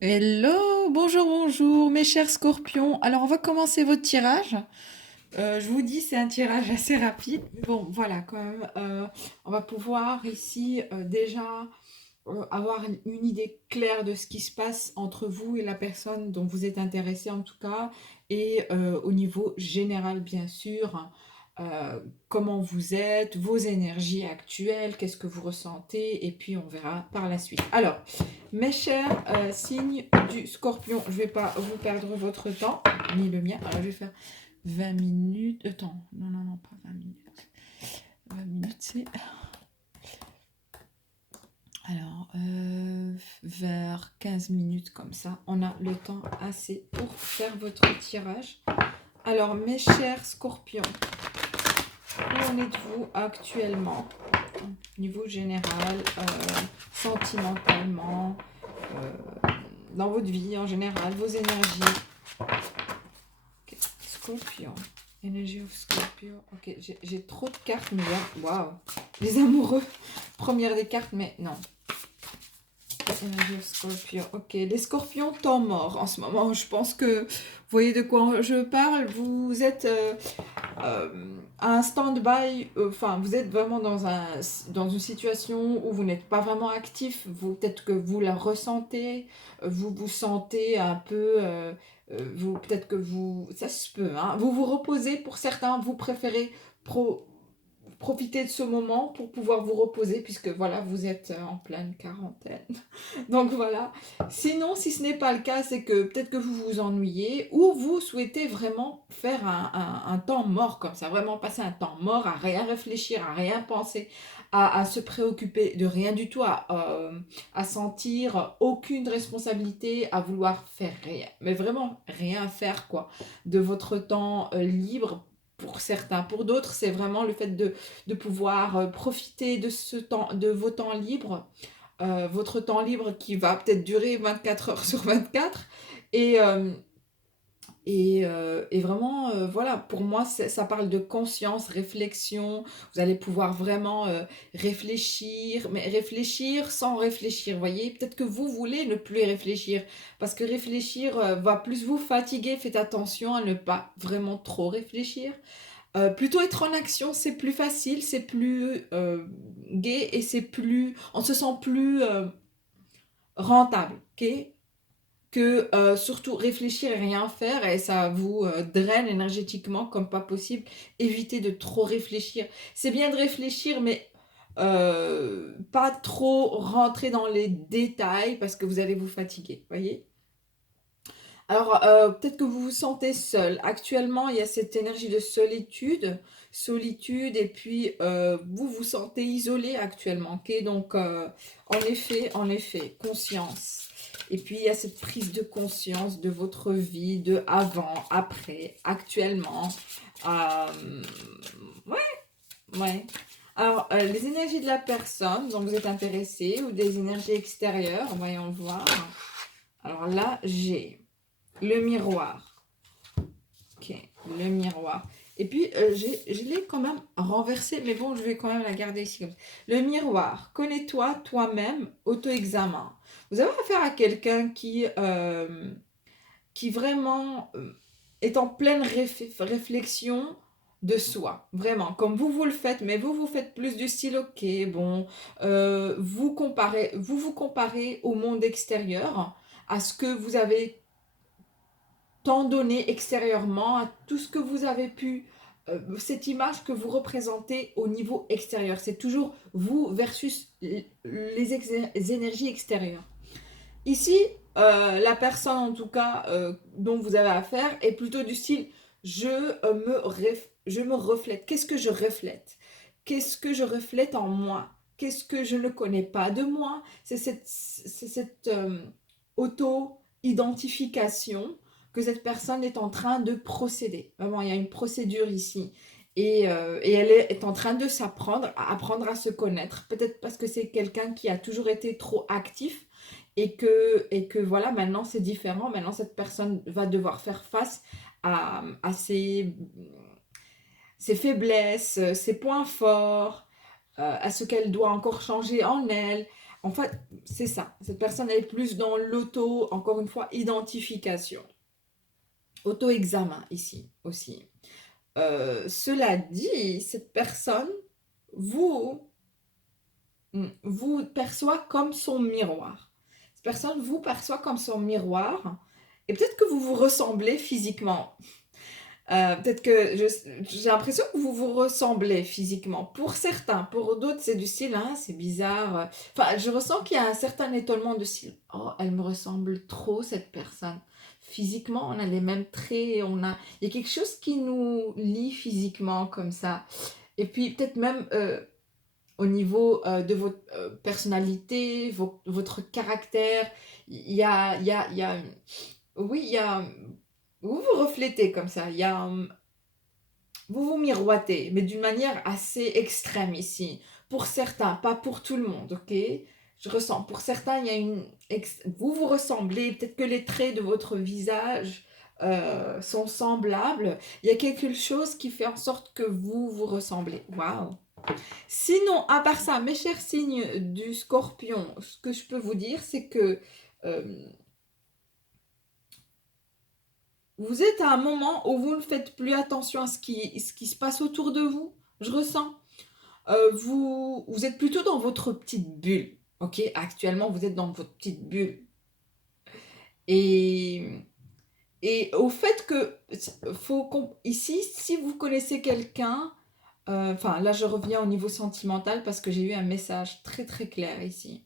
Hello, bonjour, bonjour, mes chers scorpions. Alors, on va commencer votre tirage. Je vous dis, c'est un tirage assez rapide. Mais bon, voilà, quand même, on va pouvoir ici déjà avoir une idée claire de ce qui se passe entre vous et la personne dont vous êtes intéressé en tout cas, et au niveau général bien sûr, comment vous êtes, vos énergies actuelles, qu'est-ce que vous ressentez, et puis on verra par la suite. Alors, mes chers signes du scorpion, je ne vais pas vous perdre votre temps, ni le mien. Alors je vais faire 20 minutes. Attends, non, non, non, pas 20 minutes. 20 minutes, c'est alors, vers 15 minutes comme ça, on a le temps assez pour faire votre tirage. Alors, mes chers scorpions, où en êtes-vous actuellement, au niveau général, sentimentalement, dans votre vie en général, vos énergies? Okay. Scorpion, Energy of Scorpio. Ok, j'ai trop de cartes, mais là, waouh, les amoureux, première des cartes, mais non. Energy of Scorpio. Ok, les scorpions temps mort en ce moment. Je pense que vous voyez de quoi je parle. Vous êtes à un stand-by. Enfin, vous êtes vraiment dans une situation où vous n'êtes pas vraiment actif. Peut-être que vous la ressentez. Vous vous sentez un peu. Peut-être que vous. Ça se peut. Hein, vous vous reposez. Pour certains, vous préférez profiter de ce moment pour pouvoir vous reposer puisque voilà, vous êtes en pleine quarantaine. Donc voilà. Sinon, si ce n'est pas le cas, c'est que peut-être que vous vous ennuyez ou vous souhaitez vraiment faire un temps mort comme ça, vraiment passer un temps mort à rien réfléchir, à rien penser, à se préoccuper de rien du tout, à sentir aucune responsabilité, à vouloir faire rien, mais vraiment rien faire quoi, de votre temps libre. Pour certains, pour d'autres, c'est vraiment le fait de pouvoir profiter de ce temps, de vos temps libres, votre temps libre qui va peut-être durer 24 heures sur 24. Et, euh, et vraiment, voilà, pour moi, ça parle de conscience, réflexion. Vous allez pouvoir vraiment réfléchir, mais réfléchir sans réfléchir. Vous voyez, peut-être que vous voulez ne plus réfléchir, parce que réfléchir va plus vous fatiguer. Faites attention à ne pas vraiment trop réfléchir. Plutôt être en action, c'est plus facile, c'est plus gai et c'est plus, on se sent plus rentable, ok? Que surtout réfléchir et rien faire et ça vous draine énergétiquement comme pas possible. Évitez de trop réfléchir. C'est bien de réfléchir, mais pas trop rentrer dans les détails parce que vous allez vous fatiguer, voyez? Alors, peut-être que vous vous sentez seul. Actuellement, il y a cette énergie de solitude, et puis vous vous sentez isolé actuellement, ok? Donc, en effet, conscience. Et puis, il y a cette prise de conscience de votre vie, de avant, après, actuellement. Euh, ouais, ouais. Alors, les énergies de la personne dont vous êtes intéressé ou des énergies extérieures, voyons voir. Alors là, j'ai le miroir. Ok, le miroir. Et puis, je l'ai quand même renversé, mais bon, je vais quand même la garder ici. Le miroir. Connais-toi toi-même, auto-examen. Vous avez affaire à quelqu'un qui vraiment est en pleine réflexion de soi. Vraiment, comme vous le faites, mais vous faites plus du style, ok, bon, vous comparez au monde extérieur, à ce que vous avez tant donné extérieurement, à tout ce que vous avez pu, cette image que vous représentez au niveau extérieur. C'est toujours vous versus les énergies extérieures. Ici, la personne en tout cas dont vous avez affaire est plutôt du style je me reflète. Qu'est-ce que je reflète? Qu'est-ce que je reflète en moi? Qu'est-ce que je ne connais pas de moi? C'est cette auto-identification que cette personne est en train de procéder. Vraiment, il y a une procédure ici. Et elle est en train de s'apprendre, à apprendre à se connaître. Peut-être parce que c'est quelqu'un qui a toujours été trop actif et que voilà, maintenant c'est différent. Maintenant, cette personne va devoir faire face à ses faiblesses, ses points forts, à ce qu'elle doit encore changer en elle, En fait, c'est ça. Cette personne elle est plus dans l'auto, encore une fois, identification. Auto-examen ici aussi. Cela dit, cette personne vous, vous perçoit comme son miroir. Cette personne vous perçoit comme son miroir. Et peut-être que vous vous ressemblez physiquement. Peut-être que j'ai l'impression que vous vous ressemblez physiquement. Pour certains, pour d'autres, c'est du style, hein, c'est bizarre. Enfin, je ressens qu'il y a un certain étonnement de style. Oh, elle me ressemble trop, cette personne. Physiquement, on a les mêmes traits, il y a quelque chose qui nous lie physiquement comme ça. Et puis peut-être même au niveau de votre personnalité, votre caractère, il y a, oui, il y a, vous vous reflétez comme ça. Vous vous miroitez, mais d'une manière assez extrême ici. Pour certains, pas pour tout le monde, ok? Je ressens, pour certains, il y a vous vous ressemblez, peut-être que les traits de votre visage sont semblables. Il y a quelque chose qui fait en sorte que vous vous ressemblez. Waouh! Sinon, à part ça, mes chers signes du Scorpion, ce que je peux vous dire, c'est que euh, vous êtes à un moment où vous ne faites plus attention à ce qui se passe autour de vous. Je ressens. Vous êtes plutôt dans votre petite bulle. Ok, actuellement, vous êtes dans votre petite bulle. Et, et au fait que, ici, si vous connaissez quelqu'un, enfin là, je reviens au niveau sentimental parce que j'ai eu un message très très clair ici.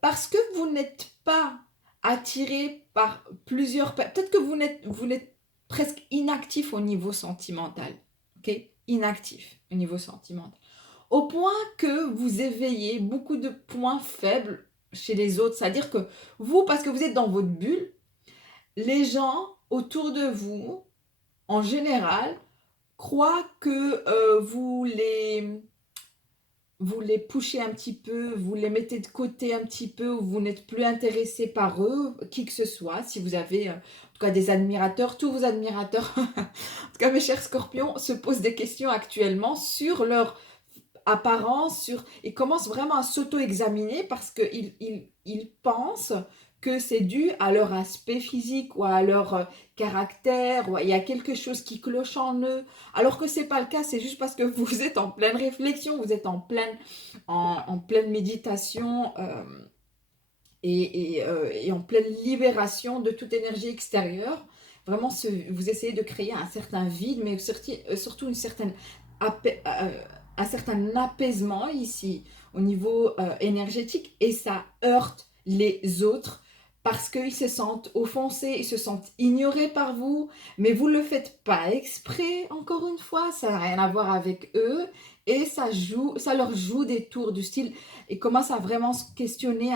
Parce que vous n'êtes pas attiré par peut-être que vous n'êtes presque inactif au niveau sentimental. Ok, inactif au niveau sentimental. Au point que vous éveillez beaucoup de points faibles chez les autres. C'est-à-dire que vous, parce que vous êtes dans votre bulle, les gens autour de vous, en général, croient que vous les pushez un petit peu, vous les mettez de côté un petit peu, ou vous n'êtes plus intéressé par eux, qui que ce soit. Si vous avez, en tout cas, des admirateurs, tous vos admirateurs, en tout cas, mes chers scorpions, se posent des questions actuellement sur leur apparence, ils commencent vraiment à s'auto-examiner parce qu'ils pensent que c'est dû à leur aspect physique ou à leur caractère, ou il y a quelque chose qui cloche en eux, alors que c'est pas le cas, c'est juste parce que vous êtes en pleine réflexion, vous êtes en pleine méditation et en pleine libération de toute énergie extérieure. Vraiment, vous essayez de créer un certain vide, mais surtout une certaine un certain apaisement ici au niveau énergétique et ça heurte les autres parce qu'ils se sentent offensés, ils se sentent ignorés par vous, mais vous ne le faites pas exprès, encore une fois, ça n'a rien à voir avec eux et ça leur joue des tours du style et commence à vraiment se questionner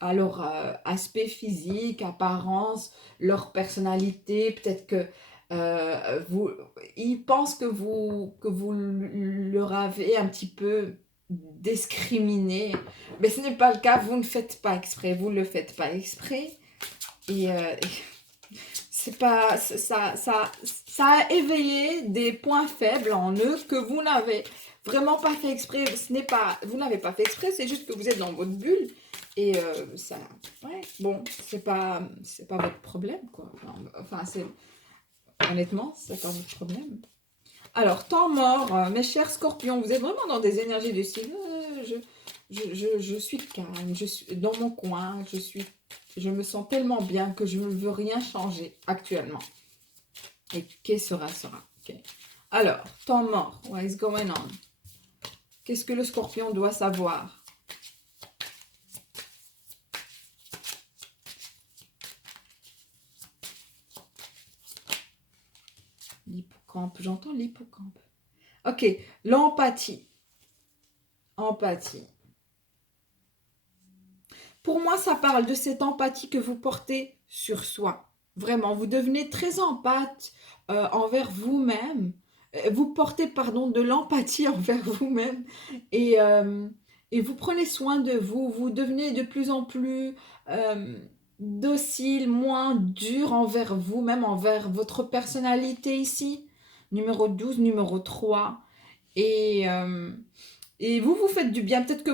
à leur aspect physique, apparence, leur personnalité, peut-être que ils pensent que vous leur avez un petit peu discriminé, mais ce n'est pas le cas, vous ne faites pas exprès, vous ne le faites pas exprès, et c'est pas, ça a éveillé des points faibles en eux que vous n'avez vraiment pas fait exprès, vous n'avez pas fait exprès, c'est juste que vous êtes dans votre bulle, et ça, ouais, bon, c'est pas votre problème, quoi, enfin, honnêtement, c'est pas votre problème. Alors, temps mort, mes chers scorpions, vous êtes vraiment dans des énergies du style. Je suis calme, je suis dans mon coin, je me sens tellement bien que je ne veux rien changer actuellement. Et qu'est-ce sera, sera. Ok. Alors, temps mort, what is going on? Qu'est-ce que le scorpion doit savoir? L'hippocampe, j'entends l'hippocampe. Ok, l'empathie. Empathie. Pour moi, ça parle de cette empathie que vous portez sur soi. Vraiment, vous devenez très empathe envers vous-même. Vous portez, pardon, de l'empathie envers vous-même. Et, euh, et vous prenez soin de vous. Vous devenez de plus en plus docile, moins dur envers vous, même envers votre personnalité ici. Numéro 12, numéro 3. Et, euh, et vous vous faites du bien. Peut-être que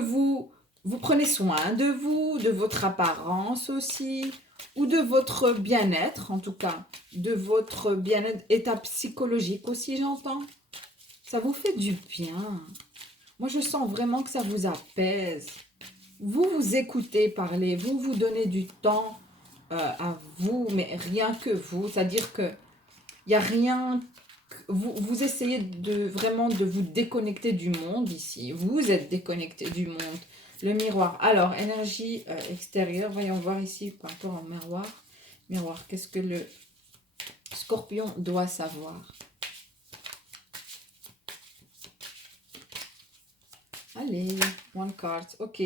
Vous prenez soin de vous, de votre apparence aussi, ou de votre bien-être, en tout cas, de votre bien-être, état psychologique aussi, j'entends. Ça vous fait du bien. Moi, je sens vraiment que ça vous apaise. Vous vous écoutez parler, vous vous donnez du temps à vous, mais rien que vous. C'est-à-dire que il n'y a rien. Vous essayez de vraiment de vous déconnecter du monde ici. Vous êtes déconnecté du monde. Le miroir. Alors, énergie extérieure. Voyons voir ici par rapport au miroir. Miroir, qu'est-ce que le scorpion doit savoir? Allez, one card. Ok.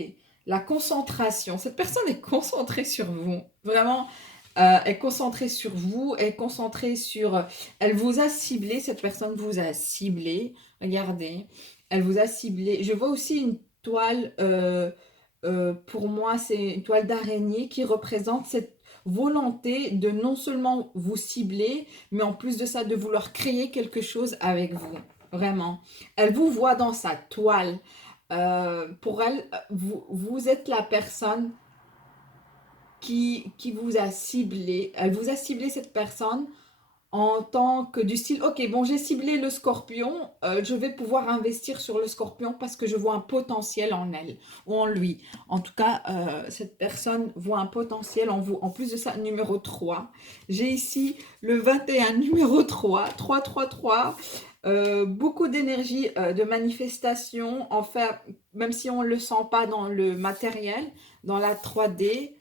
La concentration. Cette personne est concentrée sur vous. Vraiment, elle est concentrée sur vous. Elle est concentrée sur... Elle vous a ciblé. Cette personne vous a ciblé. Regardez. Elle vous a ciblé. Je vois aussi une toile. Pour moi, c'est une toile d'araignée qui représente cette volonté de non seulement vous cibler, mais en plus de ça, de vouloir créer quelque chose avec vous. Vraiment. Elle vous voit dans sa toile. Pour elle, vous êtes la personne qui vous a ciblé. Elle vous a ciblé, cette personne, en tant que du style, ok, bon, j'ai ciblé le scorpion, je vais pouvoir investir sur le scorpion parce que je vois un potentiel en elle ou en lui. En tout cas, cette personne voit un potentiel en vous. En plus de ça, numéro 3. J'ai ici le 21, numéro 3. Beaucoup d'énergie de manifestation, enfin, même si on ne le sent pas dans le matériel, dans la 3D,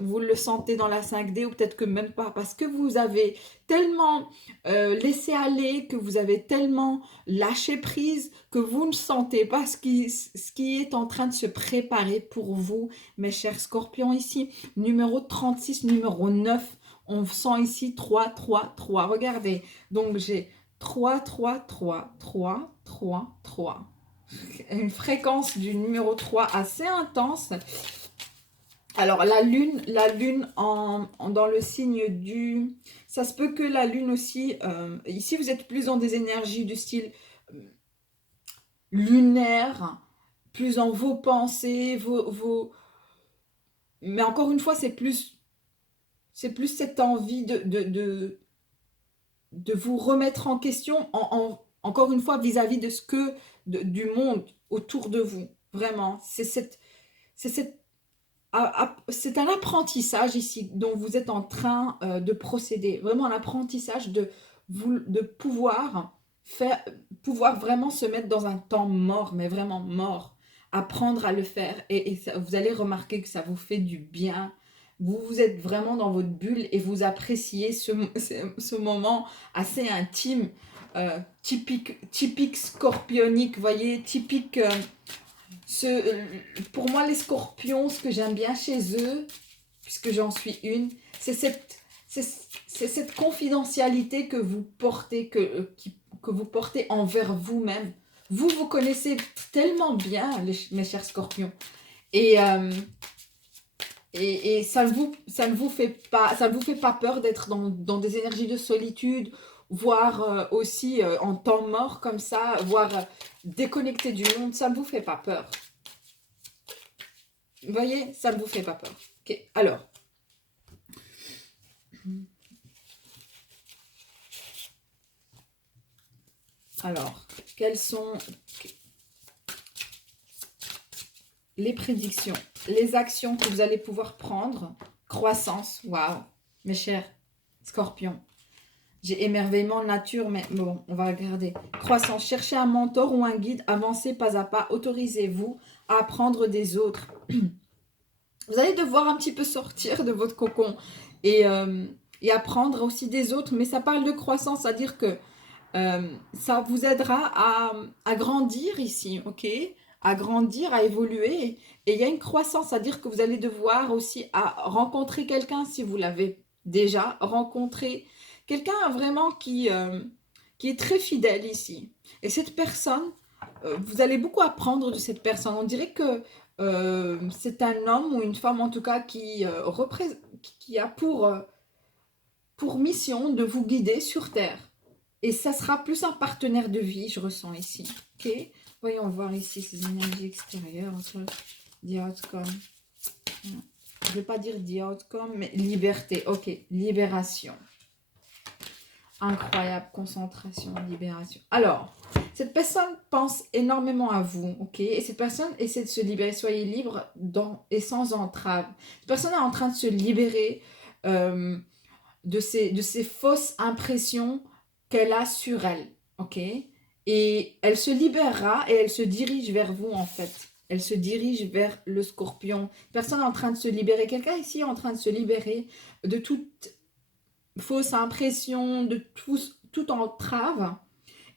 vous le sentez dans la 5D ou peut-être que même pas, parce que vous avez tellement laissé aller, que vous avez tellement lâché prise, que vous ne sentez pas ce qui est en train de se préparer pour vous, mes chers scorpions ici. Numéro 36, numéro 9. On sent ici 3. Regardez, donc j'ai 3. Une fréquence du numéro 3 assez intense. Alors la lune dans le signe du... Ça se peut que la lune aussi... ici, vous êtes plus dans des énergies du style lunaire, plus dans vos pensées, mais encore une fois, c'est plus cette envie de vous remettre en question, encore une fois, vis-à-vis de ce que... du monde autour de vous. Vraiment. C'est un apprentissage ici dont vous êtes en train de procéder. Vraiment un apprentissage de pouvoir vraiment se mettre dans un temps mort, mais vraiment mort. Apprendre à le faire et vous allez remarquer que ça vous fait du bien. Vous êtes vraiment dans votre bulle et vous appréciez ce moment assez intime, typique scorpionique, voyez, typique... pour moi, les scorpions, ce que j'aime bien chez eux, puisque j'en suis une, c'est cette confidentialité que vous portez, que vous portez envers vous-même. Vous connaissez tellement bien, mes chers scorpions. Et, ça ne vous fait pas peur d'être dans des énergies de solitude, voire aussi en temps mort comme ça, voire déconnecté du monde, ça ne vous fait pas peur. Vous voyez, ça ne vous fait pas peur. Ok, alors. Alors, quelles sont les prédictions, les actions que vous allez pouvoir prendre? Croissance, waouh, mes chers scorpions. J'ai émerveillement nature, mais bon, on va regarder. Croissance, cherchez un mentor ou un guide, avancez pas à pas, autorisez-vous à apprendre des autres. Vous allez devoir un petit peu sortir de votre cocon et apprendre aussi des autres, mais ça parle de croissance, c'est-à-dire que ça vous aidera à grandir ici, ok? À grandir, à évoluer. Et il y a une croissance, c'est-à-dire que vous allez devoir aussi rencontrer quelqu'un si vous l'avez déjà rencontré. Quelqu'un vraiment qui est très fidèle ici. Et cette personne, vous allez beaucoup apprendre de cette personne. On dirait que c'est un homme ou une femme en tout cas qui a pour mission de vous guider sur Terre. Et ça sera plus un partenaire de vie, je ressens ici. Ok? Voyons voir ici ces énergies extérieures entre the outcome. Je ne vais pas dire the outcome, mais liberté. Ok, libération. Incroyable, concentration, libération. Alors, cette personne pense énormément à vous, ok? Et cette personne essaie de se libérer. Soyez libre et sans entrave. Cette personne est en train de se libérer de ces fausses impressions qu'elle a sur elle, ok? Et elle se libérera et elle se dirige vers vous, en fait. Elle se dirige vers le scorpion. Personne est en train de se libérer. Quelqu'un ici est en train de se libérer de toute fausse impression, de toute entrave.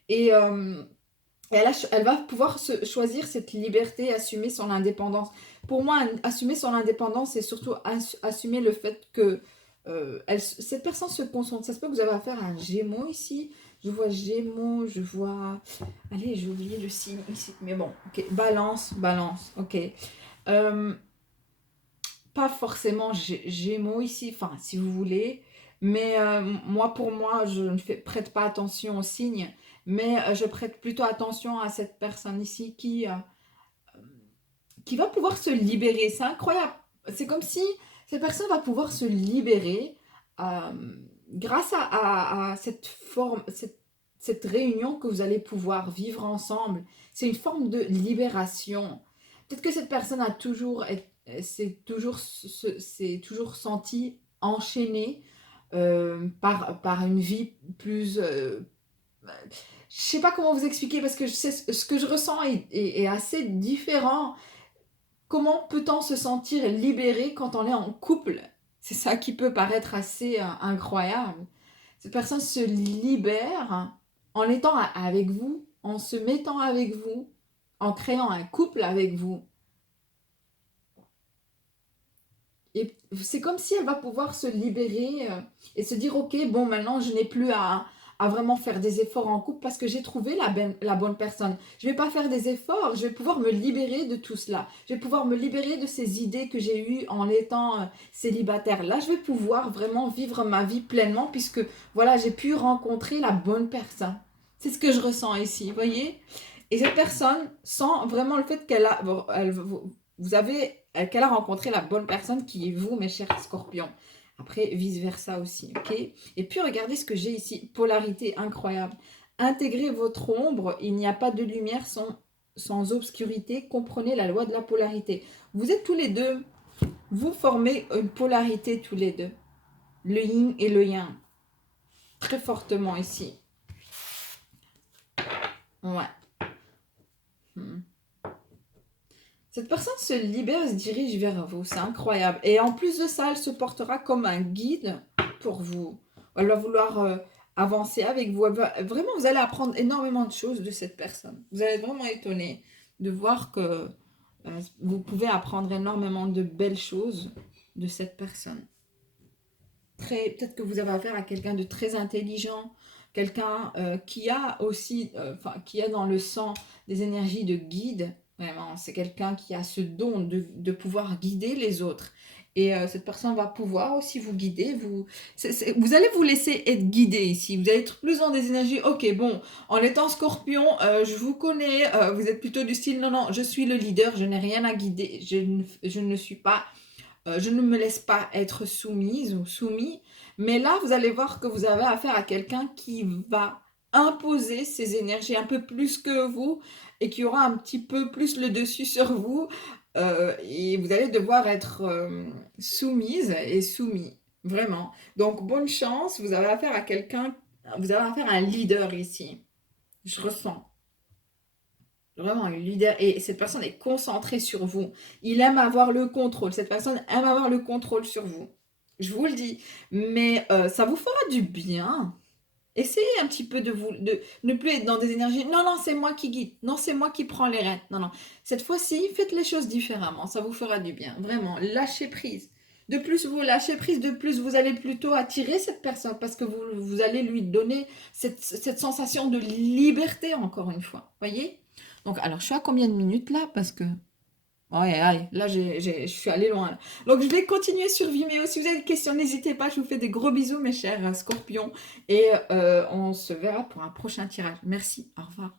Et elle va pouvoir choisir cette liberté, assumer son indépendance. Pour moi, assumer son indépendance, c'est surtout assumer le fait que cette personne se concentre. Ça se peut que vous avez affaire à un Gémeaux ici. Je vois Gémeaux, je vois... Allez, j'ai oublié le signe ici. Mais bon, ok. Balance, balance, ok. Pas forcément Gémeaux ici, enfin, si vous voulez. Mais pour moi, je ne prête pas attention aux signes. Mais je prête plutôt attention à cette personne ici qui va pouvoir se libérer. C'est incroyable. C'est comme si cette personne va pouvoir se libérer euh, grâce à cette forme, cette réunion que vous allez pouvoir vivre ensemble. C'est une forme de libération. Peut-être que cette personne a s'est toujours senti enchaînée par une vie plus... je sais pas comment vous expliquer parce que ce que je ressens est assez différent. Comment peut-on se sentir libéré quand on est en couple? C'est ça qui peut paraître assez incroyable. Cette personne se libère en étant avec vous, en se mettant avec vous, en créant un couple avec vous. Et c'est comme si elle va pouvoir se libérer et se dire, ok, bon, maintenant, je n'ai plus à vraiment faire des efforts en couple parce que j'ai trouvé la bonne personne. Je ne vais pas faire des efforts, je vais pouvoir me libérer de tout cela. Je vais pouvoir me libérer de ces idées que j'ai eues en étant célibataire. Là, je vais pouvoir vraiment vivre ma vie pleinement puisque, voilà, j'ai pu rencontrer la bonne personne. C'est ce que je ressens ici, vous voyez? Et cette personne sent vraiment le fait qu'elle a rencontré la bonne personne qui est vous, mes chers scorpions. Après, vice-versa aussi, ok? Et puis, regardez ce que j'ai ici. Polarité incroyable. Intégrez votre ombre. Il n'y a pas de lumière sans obscurité. Comprenez la loi de la polarité. Vous êtes tous les deux. Vous formez une polarité tous les deux. Le yin et le yang. Très fortement ici. Ouais. Cette personne se libère et se dirige vers vous. C'est incroyable. Et en plus de ça, elle se portera comme un guide pour vous. Elle va vouloir avancer avec vous. Vraiment, vous allez apprendre énormément de choses de cette personne. Vous allez être vraiment étonné de voir que vous pouvez apprendre énormément de belles choses de cette personne. Peut-être que vous avez affaire à quelqu'un de très intelligent, quelqu'un qui a aussi, qui a dans le sang des énergies de guide. Vraiment, c'est quelqu'un qui a ce don de pouvoir guider les autres. Et cette personne va pouvoir aussi vous guider. Vous allez vous laisser être guidé ici. Vous allez être plus dans des énergies. Ok, bon, en étant scorpion, je vous connais. Vous êtes plutôt du style, non, non, je suis le leader, je n'ai rien à guider. Je ne suis pas je ne me laisse pas être soumise ou soumis. Mais là, vous allez voir que vous avez affaire à quelqu'un qui va imposer ses énergies un peu plus que vous et qui aura un petit peu plus le dessus sur vous. Et vous allez devoir être soumise et soumis. Vraiment. Donc, bonne chance. Vous avez affaire à quelqu'un, vous avez affaire à un leader ici. Je ressens. Vraiment un leader. Et cette personne est concentrée sur vous. Il aime avoir le contrôle. Cette personne aime avoir le contrôle sur vous. Je vous le dis. Mais ça vous fera du bien. Essayez un petit peu de ne plus être dans des énergies. Non, non, c'est moi qui guide. Non, c'est moi qui prends les rênes. Non, non. Cette fois-ci, faites les choses différemment. Ça vous fera du bien. Vraiment. Lâchez prise. De plus vous lâchez prise, de plus vous allez plutôt attirer cette personne parce que vous allez lui donner cette sensation de liberté encore une fois. Voyez? Donc, alors, je suis à combien de minutes là? Parce que... Ouais, allez, là, je suis allée loin. Là. Donc, je vais continuer sur Vimeo. Si vous avez des questions, n'hésitez pas. Je vous fais des gros bisous, mes chers scorpions. Et on se verra pour un prochain tirage. Merci. Au revoir.